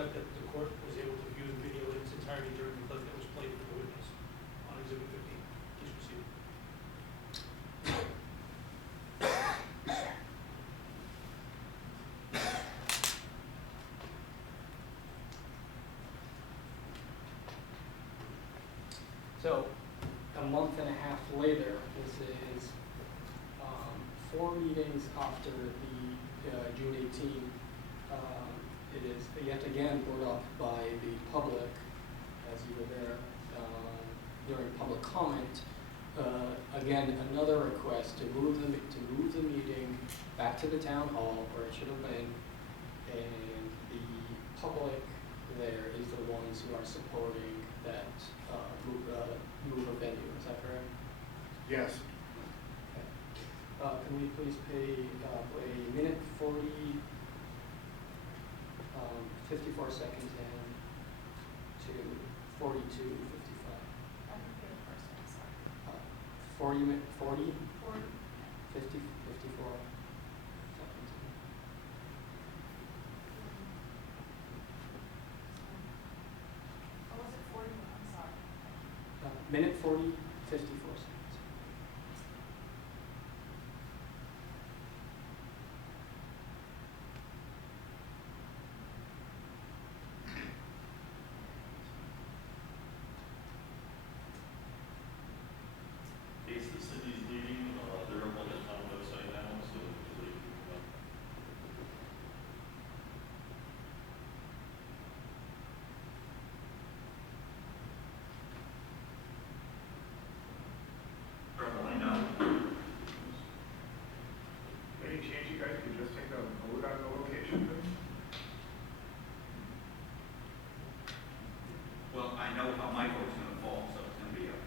reflect that the court was able to view the video in its entirety during the clip that was played for the witness on Exhibit 15. Please proceed. So, a month and a half later, this is 4 meetings after the June 18. It is yet again brought up by the public, as you were there during public comment. Again, another request to move the meeting back to the town hall where it should have been, and the public there is the ones who are supporting that move of venue. Is that correct? Yes. Okay. Can we please pay a minute 40, 54 seconds and to 42:55. I can be the first one, sorry. 40, 40, 40. 50, 54 seconds. Or was it 40? I'm sorry. Minute 40, 54 seconds. Case the city's leading, they're up on the town website now, so hopefully, I know. Any chance you guys could just take a vote on the location, please? Well, I know how my vote's gonna fall, so it's gonna be up.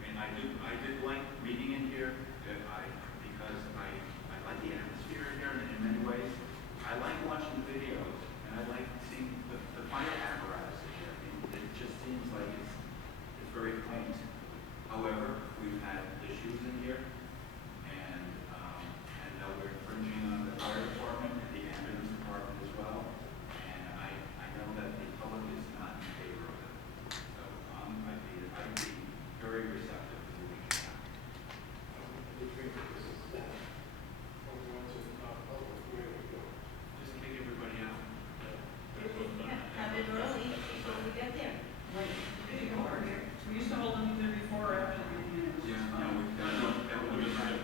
I mean, I did like reading in here, because I like the atmosphere in here in many ways. I like watching the videos, and I like seeing the fire apparatus in here. It just seems like it's very quaint. However, we've had issues in here, and now we're infringing on the fire department and the ambulance department as well. And I know that the public is not in favor of it. So I'd be very receptive to moving it out. Just kick everybody out. Have it early before we get there. We used to hold them either before or after the meeting. Yeah, no, that would be right.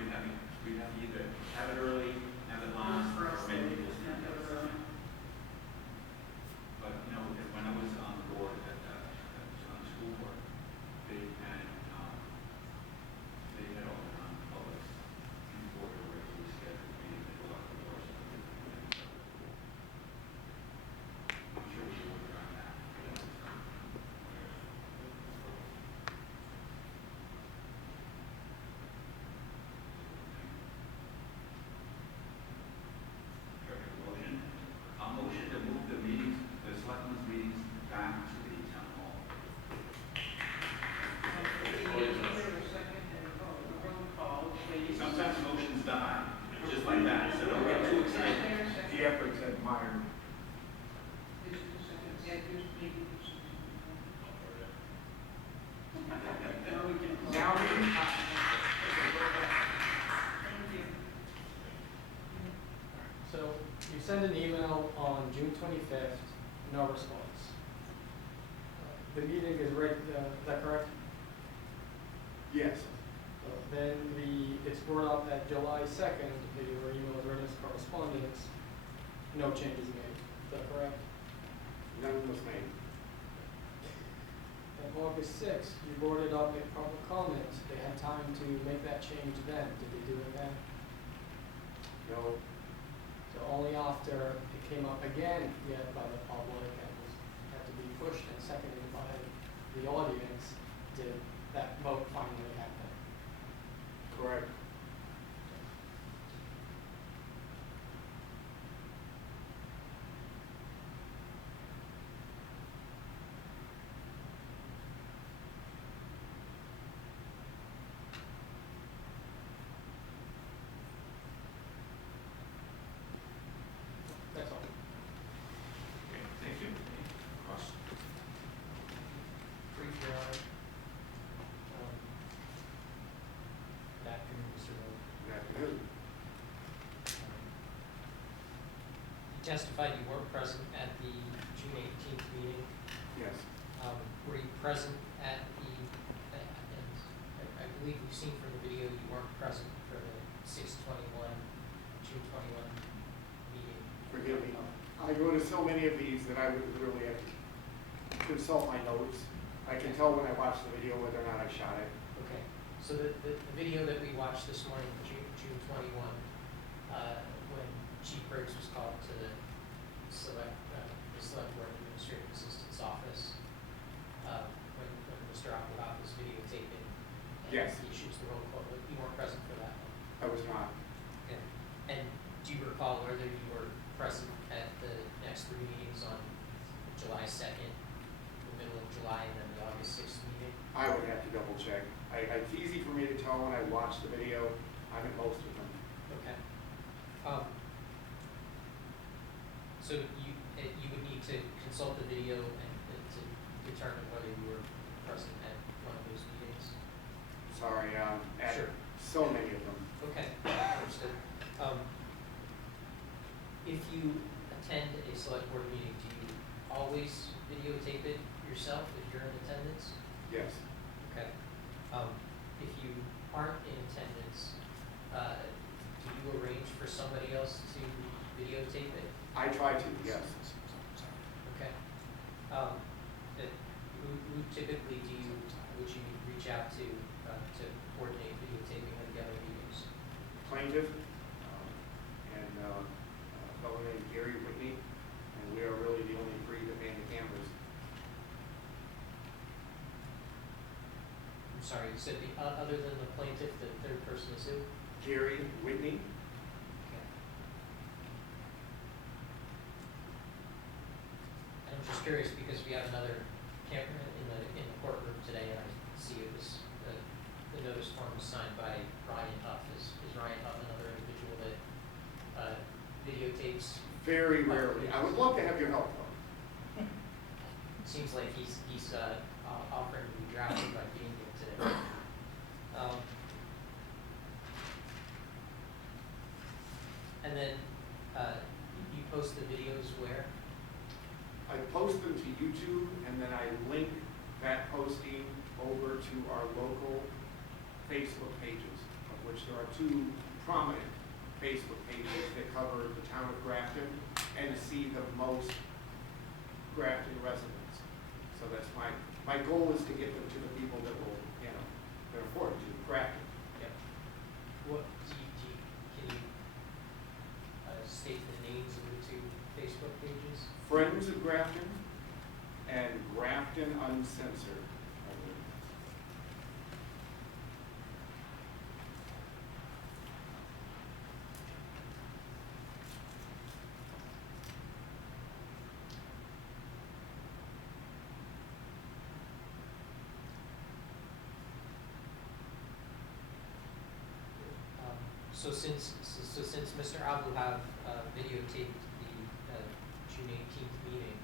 We'd have to either have it early, have it last, or maybe just not have it early. But, you know, when I was on the board on the school board, they had all the public before the regularly scheduled meeting, they locked the doors. I'm sure we should work on that. A motion to move the meetings, the selectmen's meetings back to the town hall. Sometimes motions die, just like that, so don't get too excited. The efforts admired. Now we can. So you send an email on June 25th, no response. The meeting is ready, is that correct? Yes. Then it's brought up at July 2nd, your email is ready as correspondence, no changes made. Is that correct? None was made. On August 6th, you brought it up in public comment. They had time to make that change then. Did they do it then? No. So only after it came up again yet by the public and had to be pushed and seconded by the audience did that vote finally happen. Correct. That's all. testified you weren't present at the June 18th meeting. Yes. Were you present at the, and I believe we've seen from the video you weren't present for the 6/21, June 21 meeting. Forgive me. I go to so many of these that I would literally have to consult my notes. I can tell when I watch the video whether or not I shot it. Okay, so the video that we watched this morning, June 21, when Chief Briggs was called to the select board administrative assistant's office, when Mr. Applebaum was videotaping. And Yes. he issues the roll call, but you weren't present for that one. I was not. Okay. And do you recall whether you were present at the next three meetings on July 2nd, the middle of July, and then the August 6th meeting? I would have to double check. It's easy for me to tell when I watch the video. I'm at most of them. Okay. So you would need to consult the video and to determine whether you were present at one of those meetings? Sorry, at Sure. so many of them. Okay, understood. If you attend a select board meeting, do you always videotape it yourself if you're in attendance? Yes. Okay. If you aren't in attendance, do you arrange for somebody else to videotape it? I try to, yes. Okay. Who typically would you reach out to coordinate videotaping of the other meetings? Plaintiff and a fellow named Gary Whitney, and we are really the only three that man the cameras. I'm sorry, you said other than the plaintiff, the third person is who? Gary Whitney. Okay. And I'm just curious because we have another camera in the courtroom today, and I see it was the notice form was signed by Ryan Huff. Is Ryan Huff another individual that videotapes? Very rarely. I would love to have your help though. Seems like he's offering to be drafted by being here today. And then you post the videos where? I post them to YouTube and then I link that posting over to our local Facebook pages, of which there are two prominent Facebook pages that cover the town of Grafton and see the most Grafton residents. So that's my goal is to get them to the people that will, that are important to Grafton. Yep. What can you state the names of the two Facebook pages? Friends of Grafton and Grafton Uncensored. I believe. So since Mr. Abu have videotaped the June 18th meeting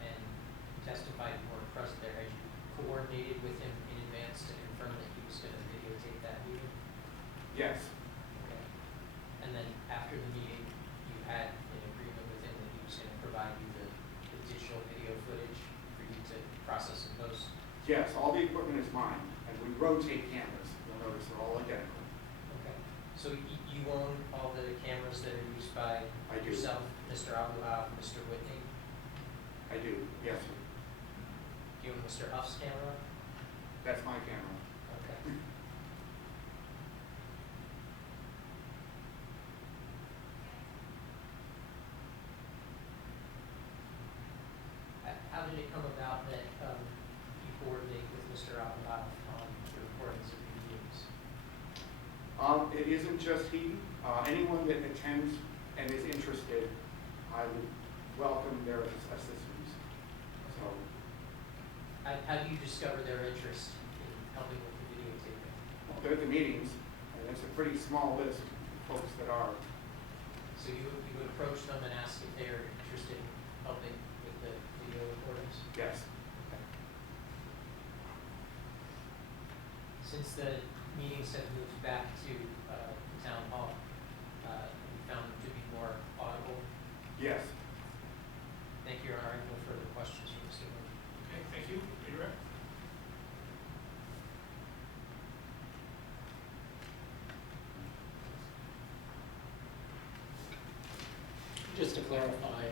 and testified you weren't present there, had you coordinated with him in advance to confirm that he was going to videotape that meeting? Yes. Okay. And then after the meeting, you had an agreement with him that he was going to provide you the digital video footage for you to process and post? Yes, all the equipment is mine, and we rotate cameras. You'll notice they're all identical. Okay. So you own all the cameras that are used by I do. yourself, Mr. Abu, Mr. Whitney? I do, yes, sir. Do you own Mr. Huff's camera? That's my camera. Okay. How did it come about that you coordinate with Mr. Abu on the recordings of the meetings? It isn't just he. Anyone that attends and is interested, I would welcome their assistance. So, How do you discover their interest in helping with the videotaping? they're at the meetings, and it's a pretty small list of folks that are. So you would approach them and ask if they are interested in helping with the video recordings? Yes. Okay. Since the meetings have moved back to the town hall, we found them to be more audible. Yes. Thank you, Your Honor. I have no further questions from Mr. Murphy. Okay, thank you. Redirect. Just to clarify,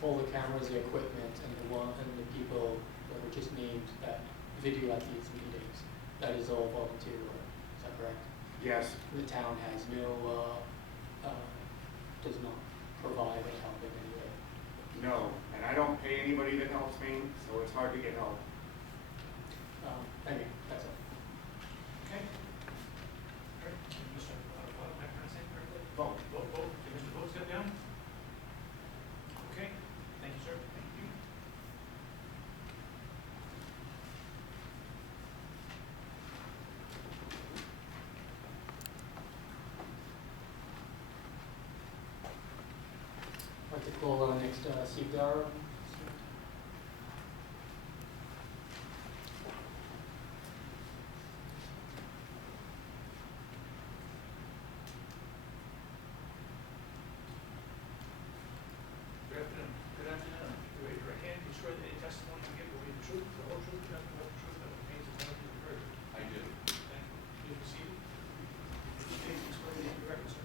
all the cameras, the equipment, and the people that were just named that video at these meetings, that is all volunteer work, is that correct? Yes, The town has no, does not provide or help in any way. no, and I don't pay anybody that helps me, so it's hard to get help. Anyway, that's all. Okay. All right, Mr. Am I pronouncing it correctly? Vote. Vote. Did Mr. Vogt step down? Okay, thank you, sir. Thank you. I'd like to call next Steve Darrow. Good afternoon. You raise your right hand. You swear that any testimony you give will be the truth, the whole truth, nothing but the truth, that will contain the penalty of perjury. I do. Thank you. Please proceed. Please state and swear to the record, sir.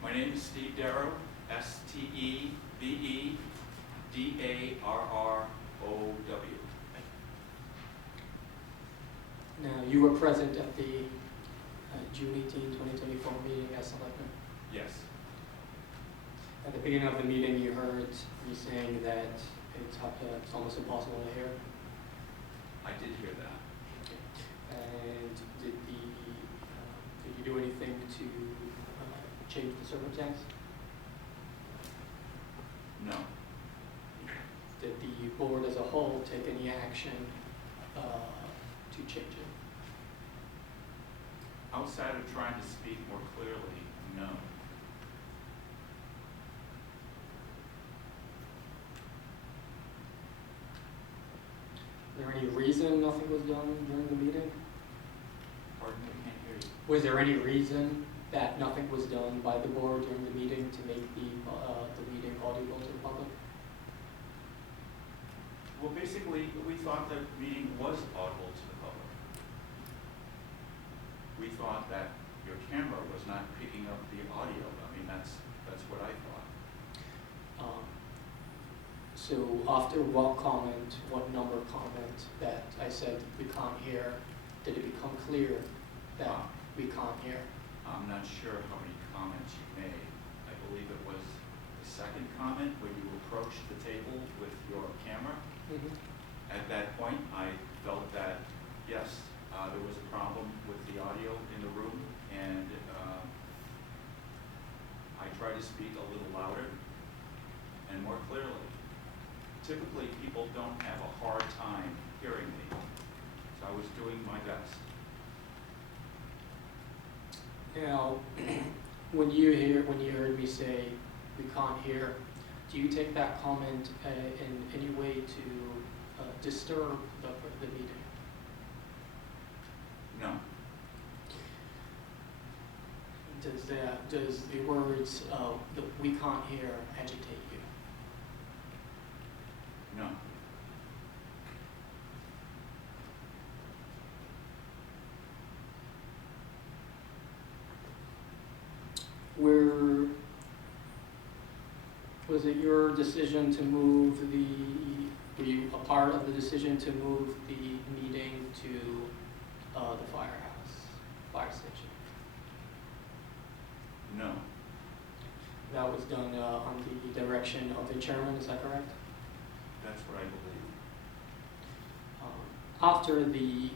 My name is Steve Darrow, Stevedarrow. Now, you were present at the June 18, 2024 meeting as selectman. Yes, At the beginning of the meeting, you heard me saying that it's almost impossible to hear. I did hear that. And did you do anything to change the circumstance? No, Did the board as a whole take any action to change it? outside of trying to speak more clearly, no. Was there any reason nothing was done during the meeting? Pardon, I can't hear you. Was there any reason that nothing was done by the board during the meeting to make the meeting audible to the public? Well, basically, we thought the meeting was audible to the public. We thought that your camera was not picking up the audio. I mean, that's what I thought. So after what number comment that I said we can't hear, did it become clear that we can't hear? I'm not sure how many comments you made. I believe it was the second comment where you approached the table with your camera. Mm-hmm. At that point, I felt that, yes, there was a problem with the audio in the room, and I tried to speak a little louder and more clearly. Typically, people don't have a hard time hearing me, so I was doing my best. Now, when you heard me say we can't hear, do you take that comment in any way to disturb the meeting? No, Does the words that we can't hear agitate you? no. Was it your decision to move were you a part of the decision to move the meeting to the fire station? No, That was done on the direction of the chairman, is that correct? that's what I believe. After the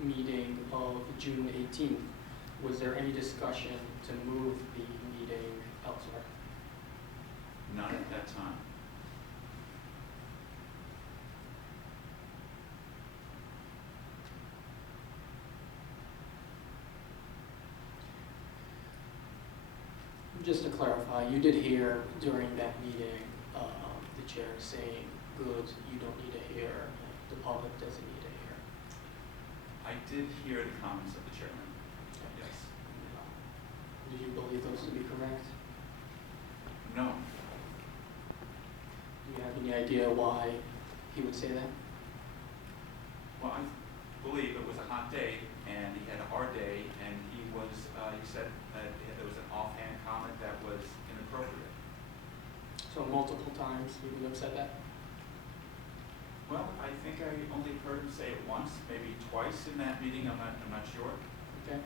meeting of June 18th, was there any discussion to move the meeting elsewhere? Not at that time. Just to clarify, you did hear during that meeting the chair saying, good, you don't need to hear, the public doesn't need to hear. I did hear the comments of the chairman, yes. Do you believe those to be correct? No, any idea why he would say that? Well, I believe it was a hot day, and he had a hard day, and he said that there was an offhand comment that was inappropriate. So multiple times he would have said that? Well, I think I only heard him say it once, maybe twice in that meeting, I'm not sure. Okay.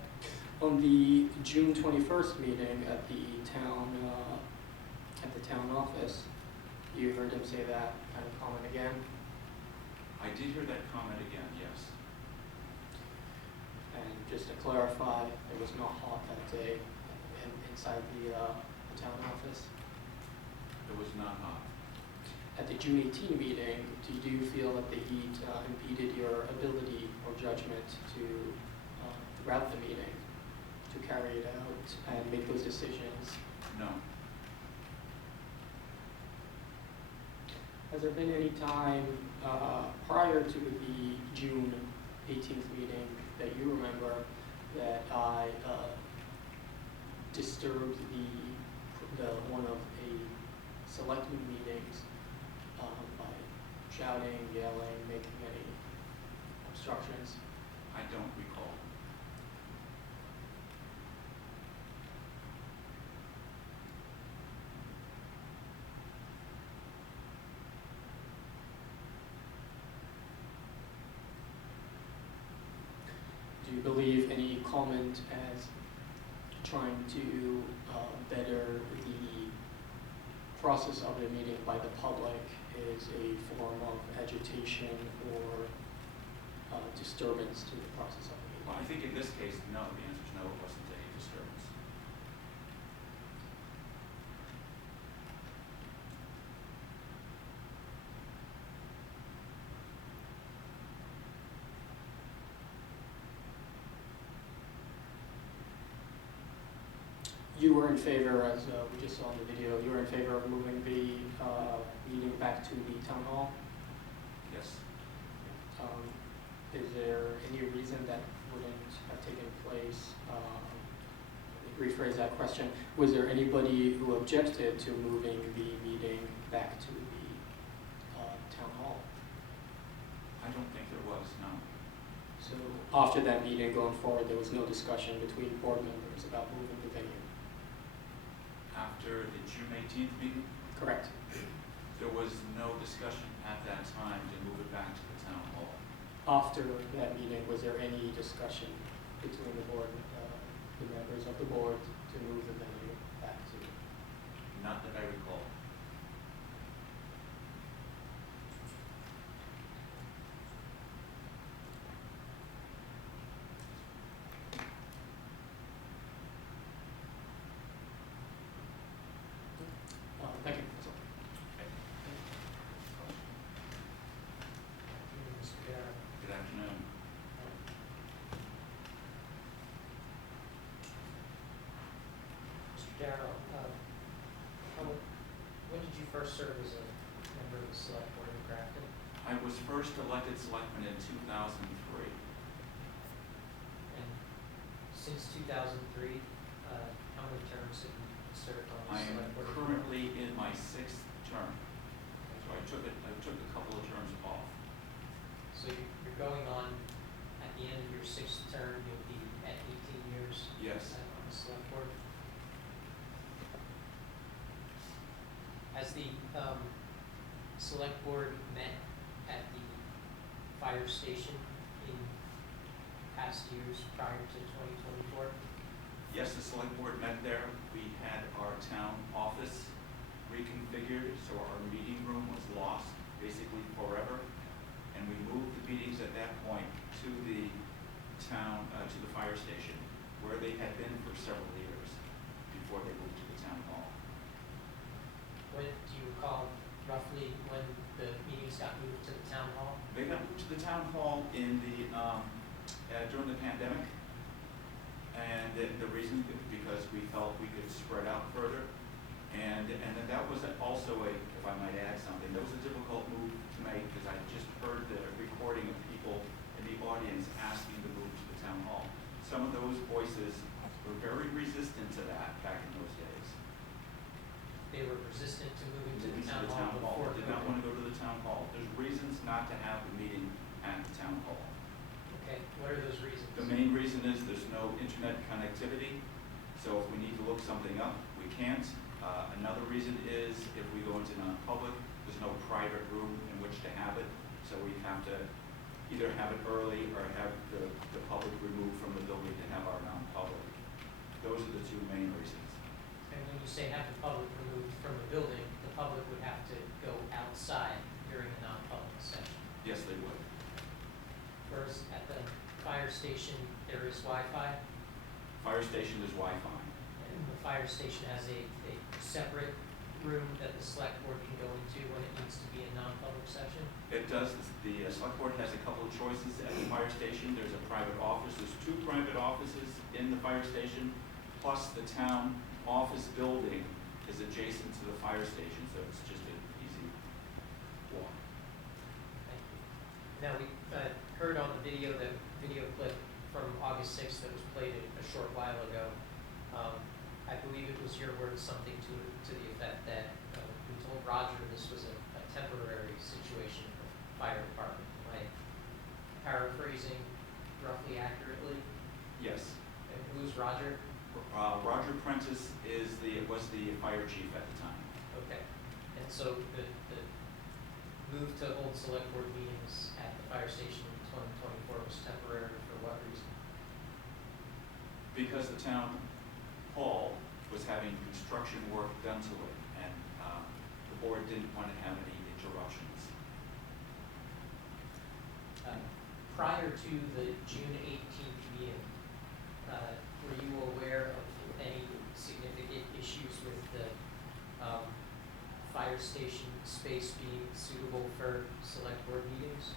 On the June 21st meeting at the town office, you heard him say that kind of comment again? I did hear that comment again, yes. And just to clarify, it was not hot that day inside the town office. It was not hot. At the June 18 meeting, did you feel that the heat impeded your ability or judgment to, throughout the meeting, to carry it out and make those decisions? No. Has there been any time prior to the June 18th meeting that you remember that I disturbed the one of a selectmen meetings by shouting, yelling, making any obstructions? I don't recall. Do you believe any comment as trying to better the process of the meeting by the public is a form of agitation or disturbance to the process of the meeting? Well, I think in this case, no. The answer is no, it wasn't any disturbance. You were in favor, as we just saw in the video, you were in favor of moving the meeting back to the town hall. Yes. Is there any reason that wouldn't have taken place? Let me rephrase that question. Was there anybody who objected to moving the meeting back to the town hall? I don't think there was, no. So after that meeting going forward, there was no discussion between board members about moving the venue? After the June 18th meeting, Correct. there was no discussion at that time to move it back to the town hall. After that meeting, was there any discussion between the board, the members of the board to move the venue back to? Not that I recall. Thank you. That's all. Mr. Guerra. Good afternoon. Mr. Darrow, when did you first serve as a member of the select board in Grafton? I was first elected selectman in 2003. And since 2003, how many terms have you served on the I am select board? currently in my 6th term. So I took a couple of terms off. So you're going on, at the end of your 6th term, you'll be at 18 years Yes. on the select board? Has the select board met at the fire station in past years prior to 2024? Yes, the select board met there. We had our town office reconfigured, so our meeting room was lost basically forever. And we moved the meetings at that point to the town, to the fire station, where they had been for several years before they moved to the town hall. When, do you recall roughly when the meetings got moved to the town hall? They got moved to the town hall in the, during the pandemic. And the reason, because we felt we could spread out further. And then that was also if I might add something, that was a difficult move to make because I just heard the recording of people in the audience asking to move to the town hall. Some of those voices were very resistant to that back in those days. They were resistant to moving to the Moving town hall before Did not want to go to not to have the meeting at the town hall. Okay, what are those reasons? The main reason is there's no internet connectivity, so if we need to look something up, we can't. Another reason is if we go into non-public, there's no private room in which to have it, so we have to either have it early or have the public removed from the building to have our non-public. Those are the two main reasons. And when you say have the public removed from the building, the public would have to go outside during a non-public session. Yes, they would. Whereas at the fire station, there is Wi-Fi, Fire station is Wi-Fi. and the fire station has a separate room that the select board can go into when it needs to be a non-public session. It does, the select board has a couple of choices at the fire station. There's a private office, there's 2 private offices in the fire station, plus the town office building is adjacent to the fire station, so it's just an easy walk. Thank you. Now, we heard on the video clip from August 6th that was played a short while ago. I believe it was your words, something to the effect that we told Roger this was a temporary situation for the fire department. Am I paraphrasing roughly accurately? Yes. And who's Roger? Roger Prentice was the fire chief at the time. Okay. And so the move to hold select board meetings at the fire station in 2024 was temporary for what reason? Because the town hall was having construction work done to it, and the board didn't want to have any interruptions. Prior to the June 18th meeting, were you aware of any significant issues with the fire station space being suitable for select board meetings?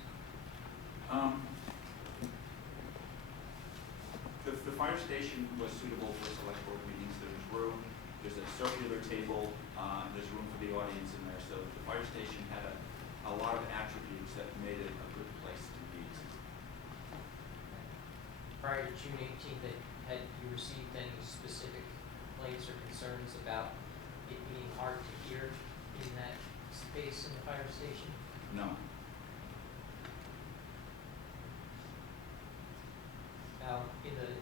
The fire station was suitable for select board meetings. There's room, there's a circular table, there's room for the audience in there. So the fire station had a lot of attributes that made it a good place to meet. Prior to June 18th, had you received any specific complaints or concerns about it being hard to hear in that space in the fire station? No. Now, in the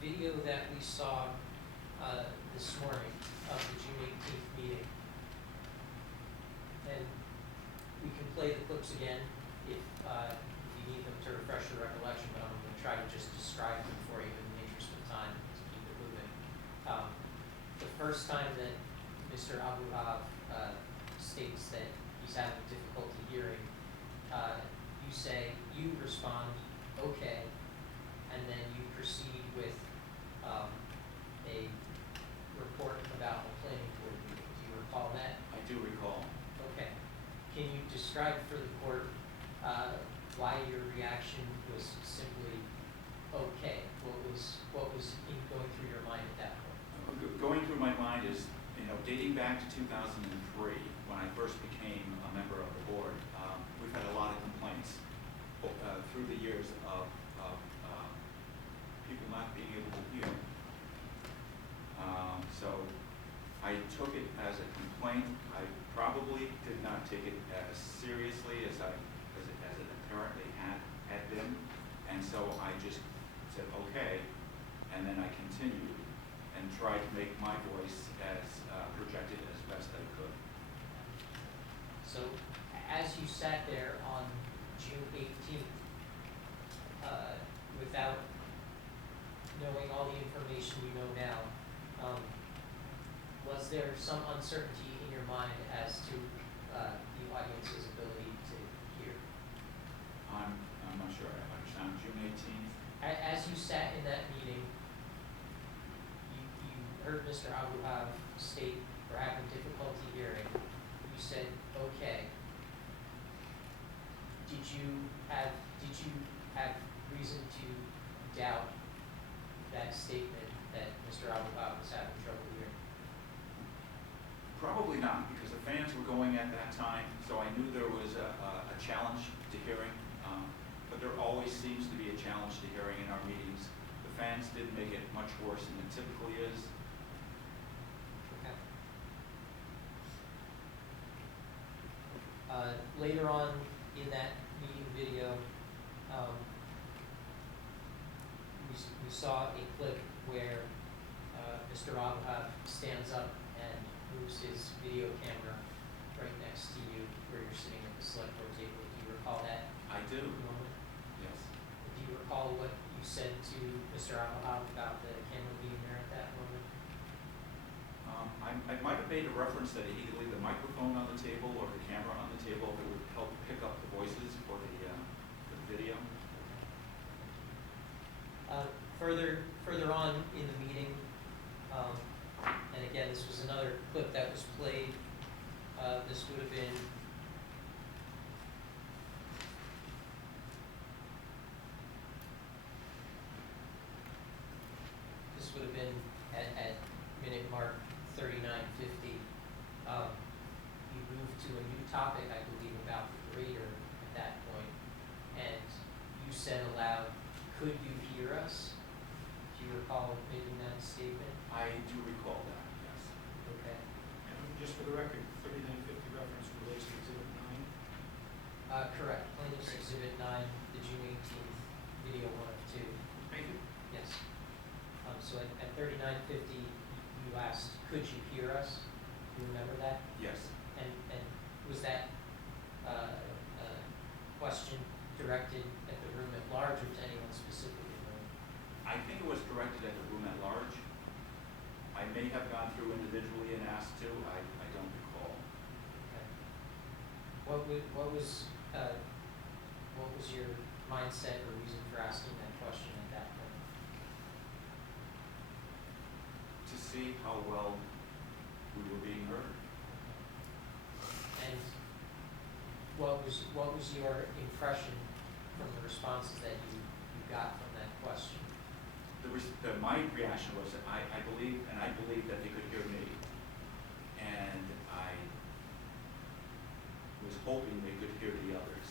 video that we saw this morning of the June 18th meeting, and we can play the clips again if you need them to refresh your recollection, but I'm going to try to just describe them for you in the interest of time to keep it moving. The first time that Mr. Abuhab states that he's having difficulty hearing, you respond, okay, and then you proceed with a report about the planning board meeting. Do you recall that? I do recall. Okay. Can you describe for the court why your reaction was simply okay? What was going through your mind at that point? Going through my mind is, dating back to 2003, when I first became a member of the board, we've had a lot of complaints through the years of people not being able to hear. So I took it as a complaint. I probably did not take it as seriously as it apparently had been, and so I just said okay, and then I continued and tried to make my voice as projected as best I could. So as you sat there on June 18th, without knowing all the information you know now, was there some uncertainty in your mind as to the audience's ability to hear? I'm not sure I understand. June 18th. As you sat in that meeting, you heard Mr. Abuhab state we're having difficulty hearing. You said, okay. Did you have reason to doubt that statement that Mr. Abuhab was having trouble hearing? Probably not, because the fans were going at that time, so I knew there was a challenge to hearing. But there always seems to be a challenge to hearing in our meetings. The fans didn't make it much worse than it typically is. Okay. Later on in that meeting video, we saw a clip where Mr. Abhab stands up and moves his video camera right next to you where you're sitting at the select board table. Do you recall that I do, moment? yes. Do you recall what you said to Mr. Abhab about the camera being there at that moment? I might have made a reference that he could leave the microphone on the table or the camera on the table if it would help pick up the voices for the video. Further on in the meeting, and again, this was another clip that was played. This would have been at minute mark 39:50. You moved to a new topic, I believe, about the grader at that point, and you said aloud, "Could you hear us?" Do you recall making that statement? I do recall that, yes. Okay. And just for the record, 3950 reference relates to Exhibit 9. Correct. Plaintiff's Exhibit 9, the June 18th video 1 of 2. Thank you. Yes. So at 39:50, you asked, "Could you hear us?" Do you remember that? Yes. And was that question directed at the room at large or to anyone specifically in the room? I think it was directed at the room at large. I may have gone through individually and asked to, I don't recall. Okay. What was your mindset or reason for asking that question at that point? To see how well we were being heard. And what was your impression from the responses that you got from that question? My reaction was that I believe that they could hear me, and I was hoping they could hear the others.